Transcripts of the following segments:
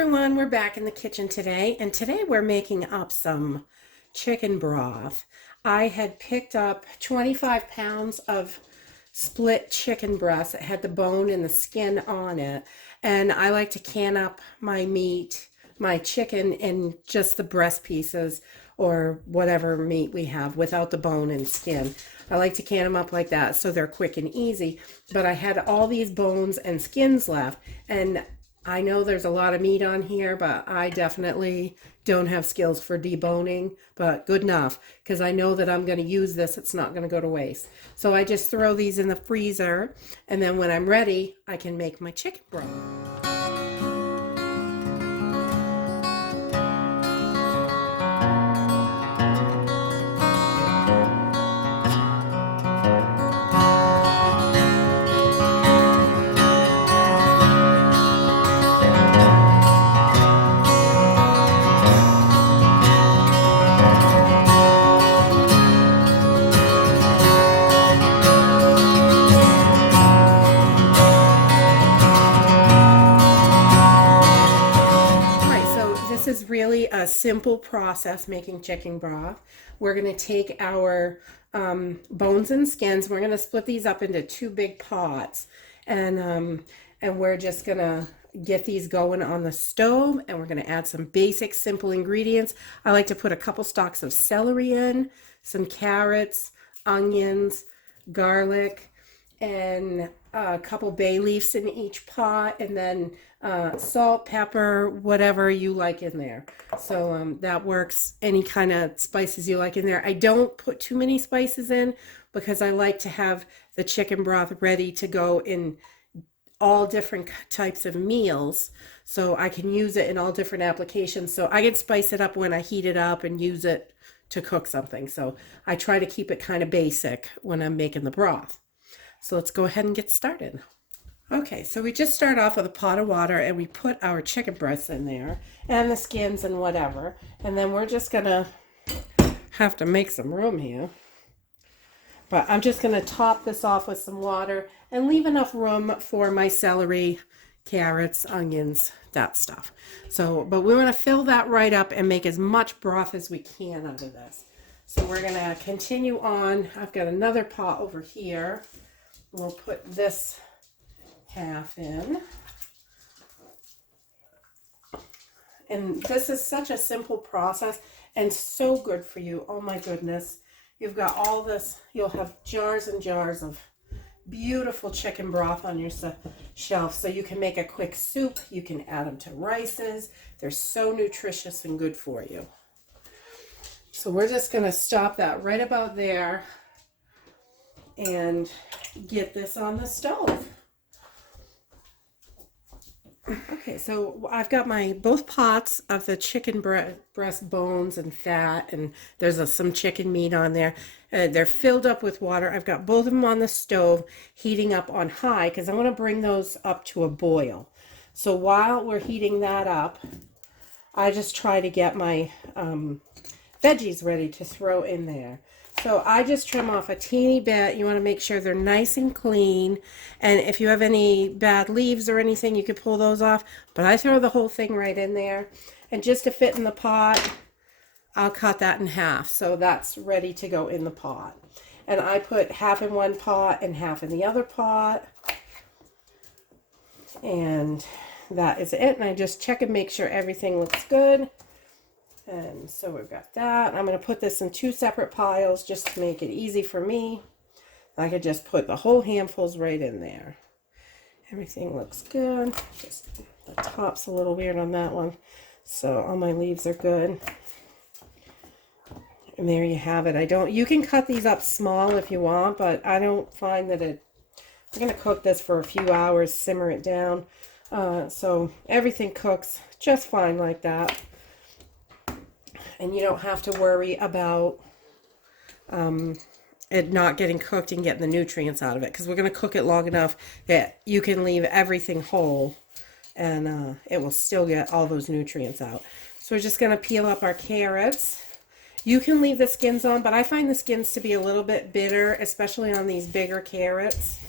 everyone, we're back in the kitchen today, and today we're making up some chicken broth. I had picked up 25 pounds of split chicken breast. It had the bone and the skin on it, and I like to can up my meat, my chicken, in just the breast pieces or whatever meat we have without the bone and skin. I like to can them up like that so they're quick and easy, but I had all these bones and skins left, and I know there's a lot of meat on here, but I definitely don't have skills for deboning, but good enough because I know that I'm going to use this. It's not going to go to waste. So I just throw these in the freezer, and then when I'm ready, I can make my chicken broth. This is really a simple process making chicken broth. We're going to take our bones and skins. We're going to split these up into two big pots, and we're just going to get these going on the stove, and we're going to add some basic simple ingredients. I like to put a couple stalks of celery in, some carrots, onions, garlic, and a couple bay leaves in each pot, and then salt, pepper, whatever you like in there. So that works, any kind of spices you like in there. I don't put too many spices in because I like to have the chicken broth ready to go in all different types of meals, so I can use it in all different applications. So I can spice it up when I heat it up and use it to cook something. So I try to keep it kind of basic when I'm making the broth. So let's go ahead and get started. Okay, so we just start off with a pot of water, and we put our chicken breasts in there and the skins and whatever. And then we're just gonna have to make some room here. But I'm just gonna top this off with some water and leave enough room for my celery, carrots, onions, that stuff. So, but we're gonna fill that right up and make as much broth as we can out of this. So we're gonna continue on. I've got another pot over here. We'll put this half in. And this is such a simple process and so good for you. Oh my goodness. You've got all this, you'll have jars and jars of beautiful chicken broth on your shelf. So you can make a quick soup. You can add them to rices. They're so nutritious and good for you. So we're just going to stop that right about there and get this on the stove. Okay, so I've got my both pots of the chicken breast bones and fat, and there's some chicken meat on there. They're filled up with water. I've got both of them on the stove, heating up on high because I want to bring those up to a boil. So while we're heating that up, I just try to get my veggies ready to throw in there. So I just trim off a teeny bit. You want to make sure they're nice and clean. And if you have any bad leaves or anything, you could pull those off. But I throw the whole thing right in there. And just to fit in the pot, I'll cut that in half. So that's ready to go in the pot. And I put half in one pot and half in the other pot. And that is it. And I just check and make sure everything looks good. And so we've got that. I'm going to put this in two separate piles just to make it easy for me. I could just put the whole handfuls right in there. Everything looks good. Just the top's a little weird on that one. So all my leaves are good. And there you have it. You can cut these up small if you want, but I don't find that I'm going to cook this for a few hours, simmer it down. So everything cooks just fine like that. And you don't have to worry about it not getting cooked and getting the nutrients out of it, because we're going to cook it long enough that you can leave everything whole and it will still get all those nutrients out. So we're just going to peel up our carrots. You can leave the skins on, but I find the skins to be a little bit bitter, especially on these bigger carrots.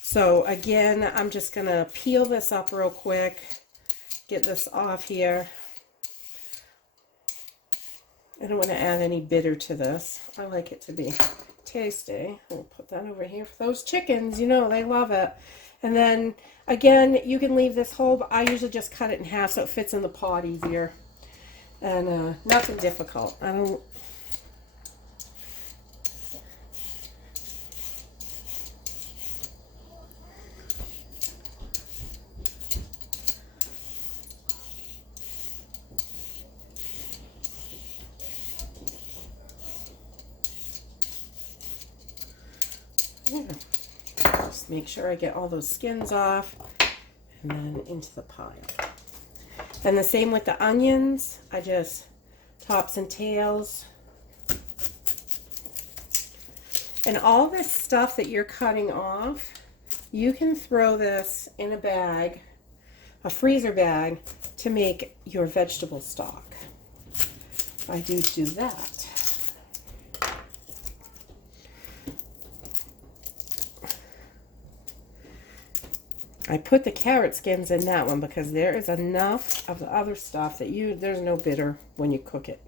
So again, I'm just going to peel this up real quick get this off here. I don't want to add any bitter to this. I like it to be tasty. I'll put that over here for those chickens. You know, they love it. And then, again, you can leave this whole, but I usually just cut it in half so it fits in the pot easier. And nothing difficult. I don't... Yeah. Just make sure I get all those skins off and then into the pile. And the same with the onions. I just tops and tails. And all this stuff that you're cutting off, you can throw this in a bag, a freezer bag, to make your vegetable stock. I do that. I put the carrot skins in that one because there is enough of the other stuff that there's no bitter when you cook it.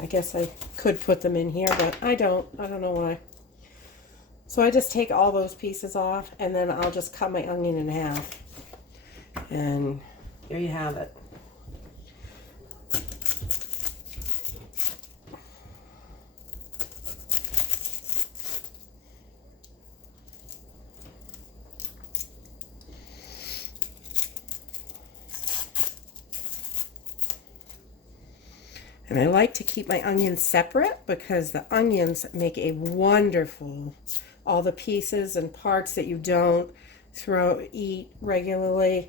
I guess I could put them in here, but I don't. I don't know why. So I just take all those pieces off, and then I'll just cut my onion in half. And there you have it. And I like to keep my onions separate because the onions make a wonderful, all the pieces and parts that you don't eat regularly,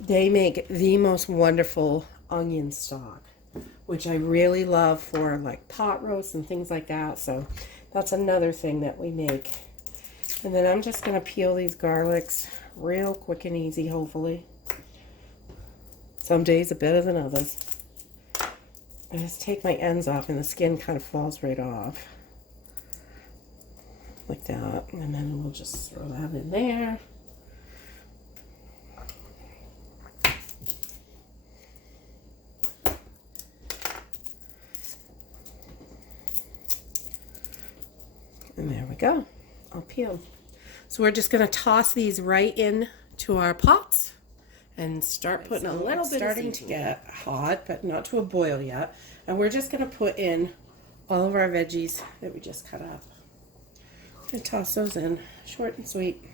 they make the most wonderful onion stock, which I really love for like pot roasts and things like that. So that's another thing that we make. And then I'm just going to peel these garlics real quick and easy, hopefully. Some days are better than others. I just take my ends off and the skin kind of falls right off. Like that. And then we'll just throw that in there. And there we go. I'll peel. So we're just going to toss these right in to our pots. And start putting a little bit. Starting to get hot, but not to a boil yet. And we're just going to put in all of our veggies that we just cut up. And toss those in, short and sweet.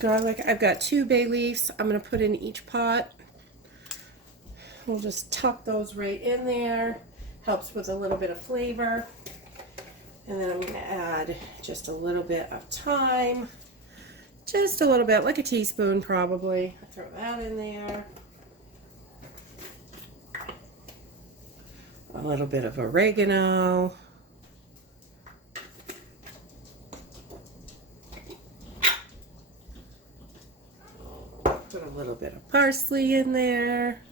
Garlic, I've got 2 bay leaves. I'm going to put in each pot. We'll just tuck those right in there. Helps with a little bit of flavor. And then I'm going to add just a little bit of thyme. Just a little bit, like a teaspoon probably. I throw that in there. A little bit of oregano. Put a little bit of parsley in there.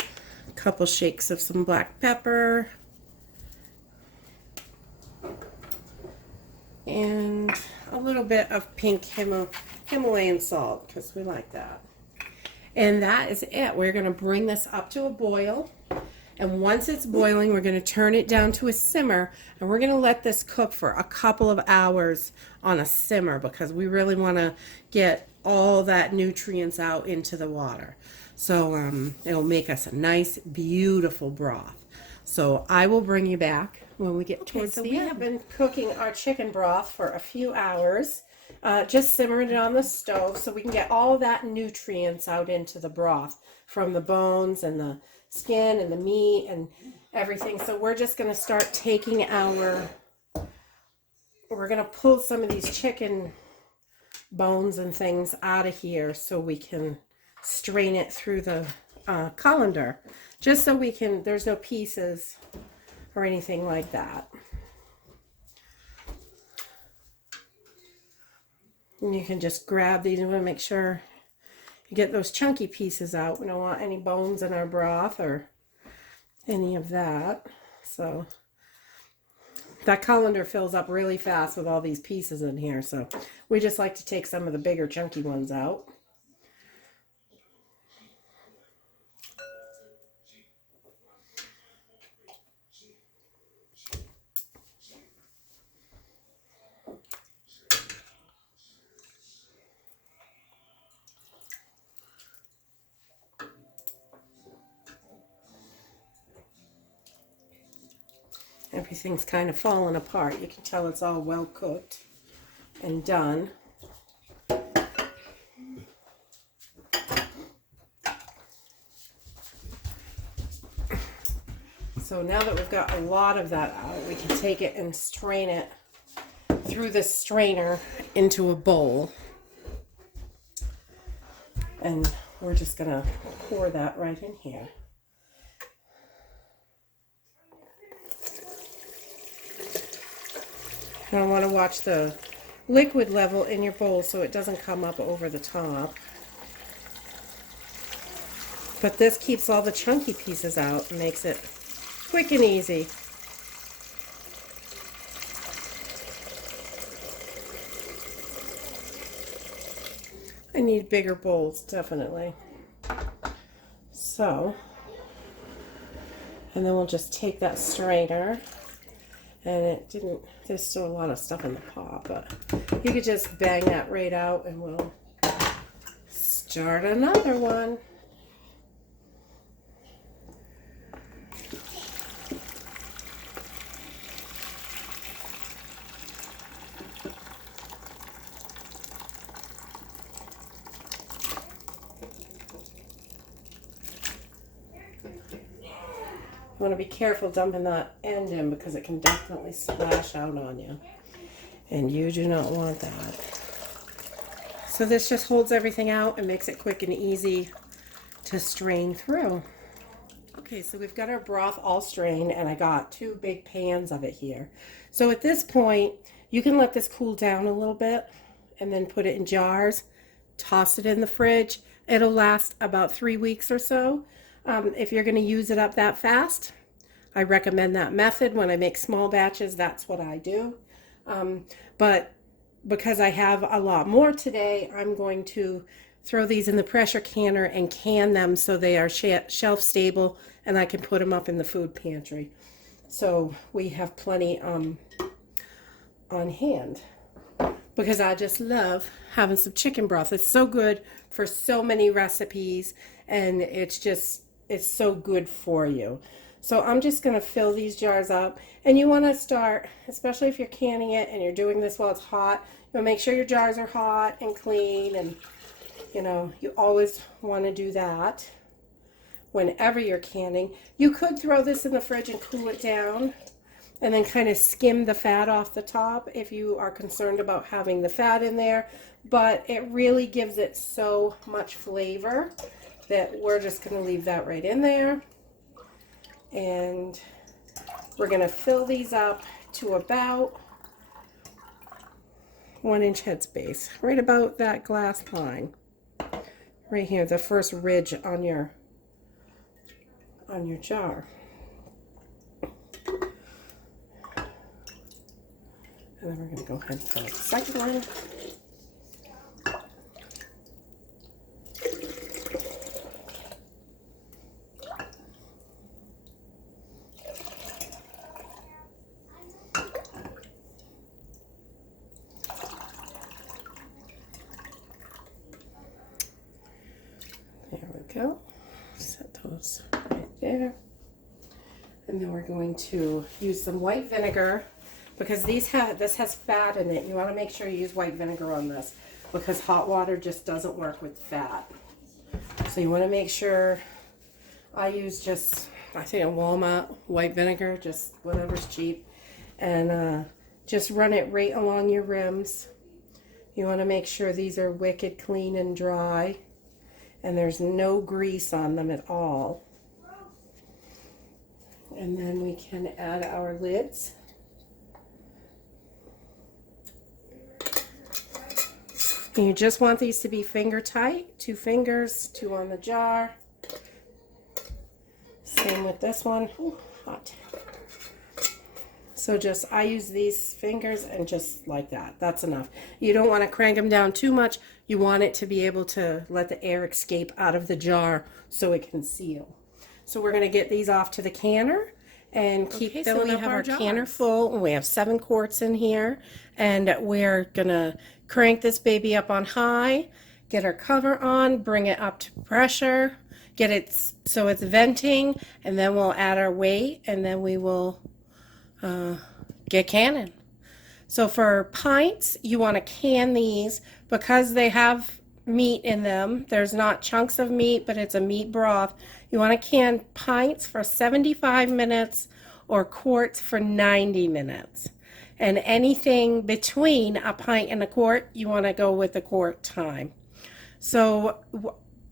A couple shakes of some black pepper. And a little bit of pink Himalayan salt because we like that. And that is it. We're going to bring this up to a boil. And once it's boiling, we're going to turn it down to a simmer. And we're going to let this cook for a couple of hours on a simmer because we really want to get all that nutrients out into the water. So it'll make us a nice, beautiful broth. So I will bring you back when we get towards the end. We have been cooking our chicken broth for a few hours, just simmering it on the stove so we can get all of that nutrients out into the broth from the bones and the skin and the meat and everything. So we're just going to start taking we're going to pull some of these chicken bones and things out of here so we can strain it through the colander, just so there's no pieces or anything like that. And you can just grab these. You want to make sure you get those chunky pieces out. We don't want any bones in our broth or any of that. So that colander fills up really fast with all these pieces in here, so we just like to take some of the bigger chunky ones out. Everything's kind of falling apart. You can tell it's all well cooked and done. So now that we've got a lot of that out, we can take it and strain it through this strainer into a bowl. And we're just going to pour that right in here. Now I want to watch the liquid level in your bowl so it doesn't come up over the top. But this keeps all the chunky pieces out and makes it quick and easy. I need bigger bowls, definitely. So, and then we'll just take that strainer, and there's still a lot of stuff in the pot, but you could just bang that right out and we'll start another one. You want to be careful dumping that end in because it can definitely splash out on you. And you do not want that. So this just holds everything out and makes it quick and easy to strain through. Okay, so we've got our broth all strained and I got 2 big pans of it here. So at this point, you can let this cool down a little bit and then put it in jars, toss it in the fridge. It'll last about 3 weeks or so. If you're going to use it up that fast, I recommend that method. When I make small batches, that's what I do. But because I have a lot more today, I'm going to throw these in the pressure canner and can them so they are shelf stable and I can put them up in the food pantry. So we have plenty on hand. Because I just love having some chicken broth. It's so good for so many recipes and it's so good for you. So I'm just going to fill these jars up, and you want to start, especially if you're canning it and you're doing this while it's hot, you want to make sure your jars are hot and clean, and you always want to do that whenever you're canning. You could throw this in the fridge and cool it down and then kind of skim the fat off the top if you are concerned about having the fat in there, but it really gives it so much flavor that we're just going to leave that right in there. And we're going to fill these up to about 1 inch headspace, right about that glass line. Right here, the first ridge on your jar. And then we're going to go ahead and fill the second one. There we go. Set those right there. And then we're going to use some white vinegar because this has fat in it. You want to make sure you use white vinegar on this because hot water just doesn't work with fat. So you want to make sure, I use I think a Walmart white vinegar, just whatever's cheap, and just run it right along your rims. You want to make sure these are wicked clean and dry and there's no grease on them at all. And then we can add our lids. And you just want these to be finger tight, 2 fingers, 2 on the jar. Same with this one. Ooh, hot. So just, I use these fingers and just like that. That's enough. You don't want to crank them down too much. You want it to be able to let the air escape out of the jar so it can seal. So we're going to get these off to the canner and keep filling up our canner full. We have 7 quarts in here, and we're going to crank this baby up on high, get our cover on, bring it up to pressure, get it so it's venting, and then we'll add our weight, and then we will get canning. So for pints, you want to can these because they have meat in them. There's not chunks of meat, but it's a meat broth. You want to can pints for 75 minutes or quarts for 90 minutes. And anything between a pint and a quart, you want to go with the quart time. So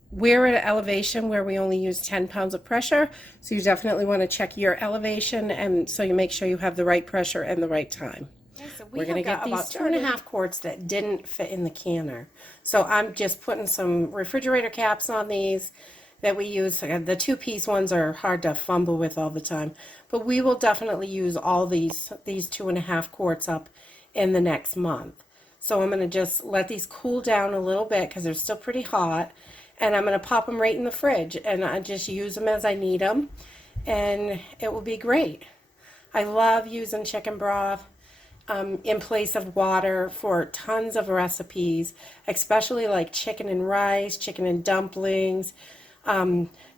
we're at an elevation where we only use 10 pounds of pressure, so you definitely want to check your elevation, and so you make sure you have the right pressure and the right time. Okay, so we're going to get these 2.5 quarts that didn't fit in the canner. So I'm just putting some refrigerator caps on these that we use. The 2-piece ones are hard to fumble with all the time, but we will definitely use all these 2.5 quarts up in the next month. So I'm going to just let these cool down a little bit because they're still pretty hot, and I'm going to pop them right in the fridge, and I just use them as I need them, and it will be great. I love using chicken broth in place of water for tons of recipes, especially like chicken and rice, chicken and dumplings,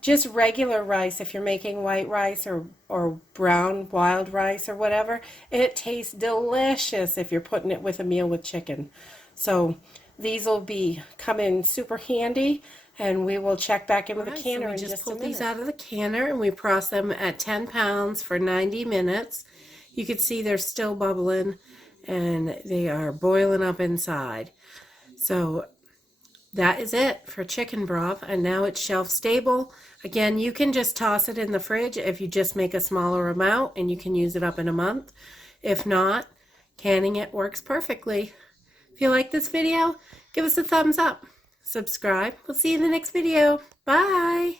just regular rice. If you're making white rice or brown wild rice or whatever, it tastes delicious if you're putting it with a meal with chicken. So these will come in super handy, and we will check back in with the canner in just a minute. We just pulled these out of the canner, and we process them at 10 pounds for 90 minutes. You can see they're still bubbling, and they are boiling up inside. So that is it for chicken broth, and now it's shelf stable. Again, you can just toss it in the fridge if you just make a smaller amount, and you can use it up in a month. If not, canning it works perfectly. If you like this video, give us a thumbs up. Subscribe. We'll see you in the next video. Bye.